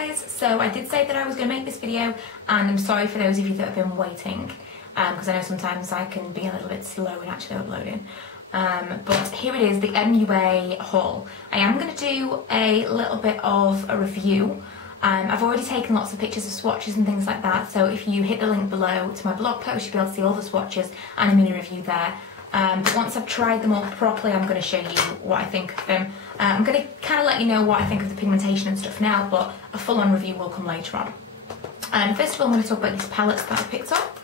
guys, so I did say that I was going to make this video, and I'm sorry for those of you that have been waiting, because I know sometimes I can be a little bit slow in actually uploading. But here it is, the MUA haul. I am going to do a little bit of a review. I've already taken lots of pictures of swatches and things like that, so if you hit the link below to my blog post, you'll be able to see all the swatches and a mini review there. But once I've tried them all properly, I'm going to show you what I think of them. I'm going to kind of let you know what I think of the pigmentation and stuff now, but a full-on review will come later on. First of all, I'm going to talk about these palettes that I picked up.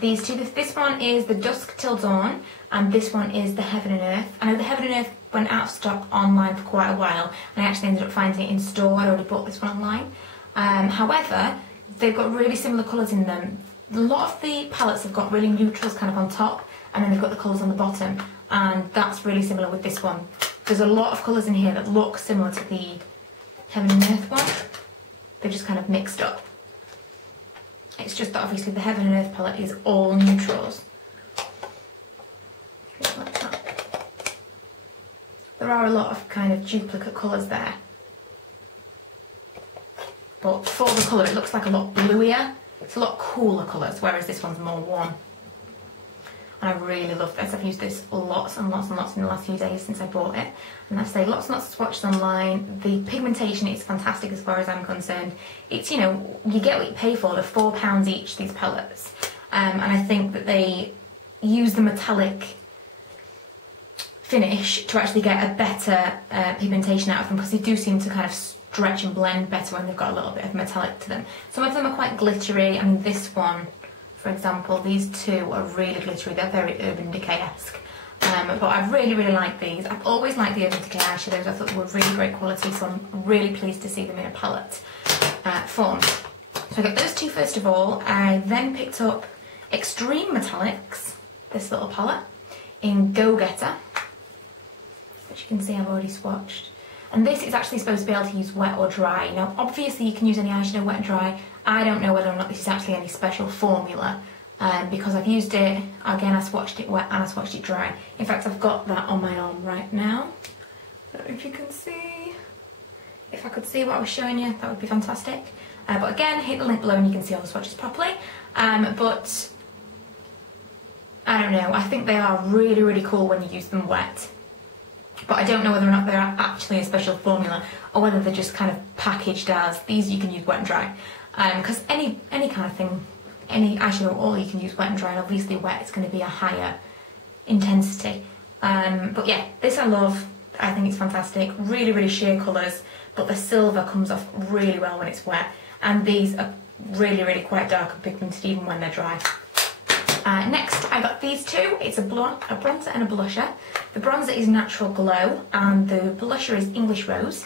These two, this one is the Dusk Till Dawn, and this one is the Heaven and Earth. I know the Heaven and Earth went out of stock online for quite a while, and I actually ended up finding it in store. I already bought this one online. However, they've got really similar colours in them. A lot of the palettes have got really neutrals kind of on top, and then they've got the colours on the bottom, and that's really similar with this one. There's a lot of colours in here that look similar to the Heaven and Earth one. They're just kind of mixed up. It's just that obviously the Heaven and Earth palette is all neutrals. Like that. There are a lot of kind of duplicate colours there. But for the colour, it looks like a lot bluier. It's a lot cooler colours, whereas this one's more warm. And I really love this. I've used this lots and lots and lots in the last few days since I bought it. And like I say, lots and lots of swatches online. The pigmentation is fantastic as far as I'm concerned. It's, you know, you get what you pay for. They're £4 each, these palettes. And I think that they use the metallic finish to actually get a better pigmentation out of them, because they do seem to kind of stretch and blend better when they've got a little bit of metallic to them. Some of them are quite glittery. I mean, this one, for example, these two are really glittery. They're very Urban Decay-esque. But I really, really like these. I've always liked the Urban Decay eyeshadows. I thought they were really great quality, so I'm really pleased to see them in a palette form. So I got those two first of all. I then picked up Extreme Metallics, this little palette, in Go Getter, which you can see I've already swatched. And this is actually supposed to be able to use wet or dry. Now, obviously you can use any eyeshadow wet and dry. I don't know whether or not this is actually any special formula, because I've used it, again, I swatched it wet and I swatched it dry. In fact, I've got that on my arm right now. I don't know if you can see. If I could see what I was showing you, that would be fantastic. But again, hit the link below and you can see all the swatches properly. But I don't know, I think they are really, really cool when you use them wet. But I don't know whether or not they're actually a special formula, or whether they're just kind of packaged as these you can use wet and dry. Because any kind of thing, any eyeshadow oil you can use wet and dry, and obviously wet is going to be a higher intensity. But yeah, this I love. I think it's fantastic. Really, really sheer colours, but the silver comes off really well when it's wet. And these are really, really quite dark and pigmented even when they're dry. Next, I got these two. It's a bronzer and a blusher. The bronzer is Natural Glow, and the blusher is English Rose.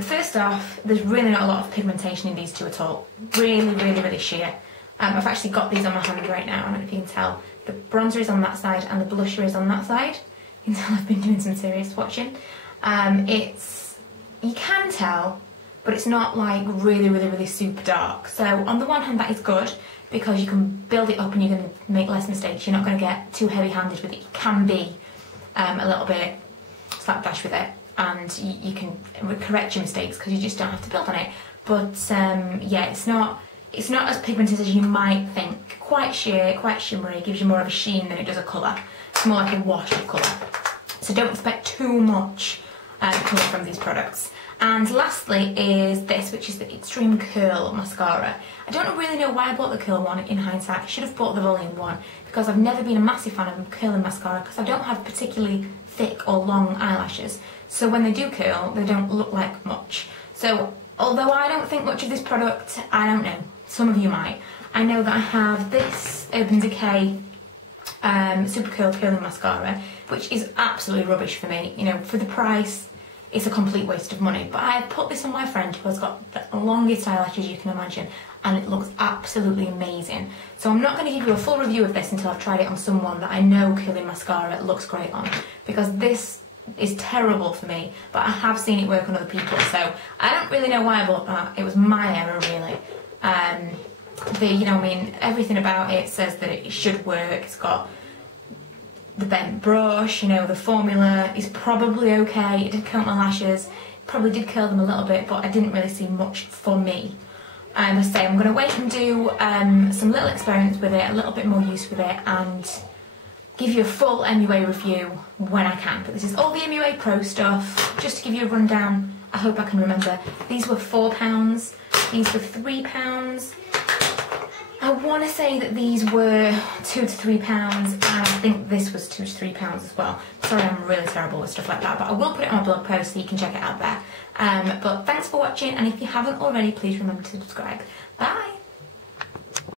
First off, there's really not a lot of pigmentation in these two at all. Really, really, really sheer. I've actually got these on my hand right now. I don't know if you can tell. The bronzer is on that side and the blusher is on that side. You can tell I've been doing some serious swatching. You can tell, but it's not like really, really, really super dark. So on the one hand, that is good, because you can build it up and you're going to make less mistakes. You're not going to get too heavy-handed with it. You can be a little bit slapdash with it, and you can correct your mistakes because you just don't have to build on it. But yeah, it's not as pigmented as you might think. Quite sheer, quite shimmery. It gives you more of a sheen than it does a colour. It's more like a wash of colour. So don't expect too much colour from these products. And lastly is this, which is the Extreme Curl Mascara. I don't really know why I bought the curl one in hindsight. I should have bought the volume one, because I've never been a massive fan of curling mascara, because I don't have particularly thick or long eyelashes. So when they do curl, they don't look like much. So although I don't think much of this product, I don't know, some of you might. I know that I have this Urban Decay Super Curl Curling Mascara, which is absolutely rubbish for me. You know, for the price, it's a complete waste of money. But I have put this on my friend who has got the longest eyelashes you can imagine, and it looks absolutely amazing. So I'm not going to give you a full review of this until I've tried it on someone that I know curling mascara looks great on, because this is terrible for me, but I have seen it work on other people, so I don't really know why I bought that. It was my error, really. You know, I mean, everything about it says that it should work. It's got the bent brush, you know, the formula is probably okay. It didn't count my lashes. probably did curl them a little bit, but I didn't really see much for me. I say I'm going to wait and do some little experiments with it, a little bit more use with it, and give you a full MUA review when I can. But this is all the MUA Pro stuff. Just to give you a rundown, I hope I can remember. These were £4, these were £3. I want to say that these were £2 to £3, and I think this was £2 to £3 as well. Sorry, I'm really terrible with stuff like that, but I will put it on my blog post so you can check it out there. But thanks for watching, and if you haven't already, please remember to subscribe. Bye!